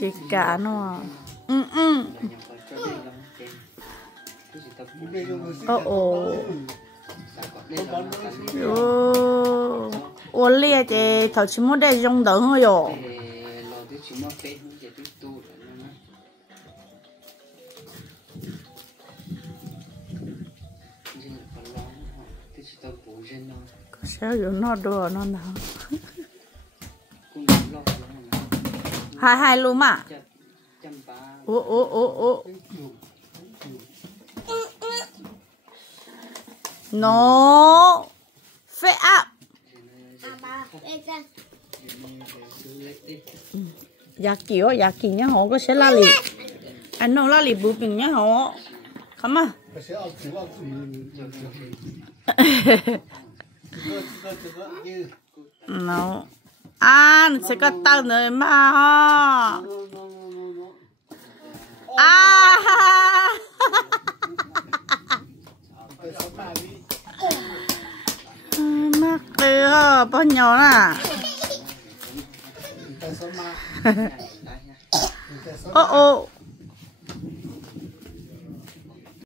Chị cả nó. Ủa lia chị thầu chỉ muốn để dùng đỡ thôi rồi. Sao giờ nó đùa nó nào. Hai luôn mà. Ủa. No. Fade up. Yaki nhá họ có sẽ la lì. Anh nó la lì bự bình nhá họ. Không à. No. Anh sẽ có tao nữa mà ha. Mắc cười bao nhiêu nè. Ô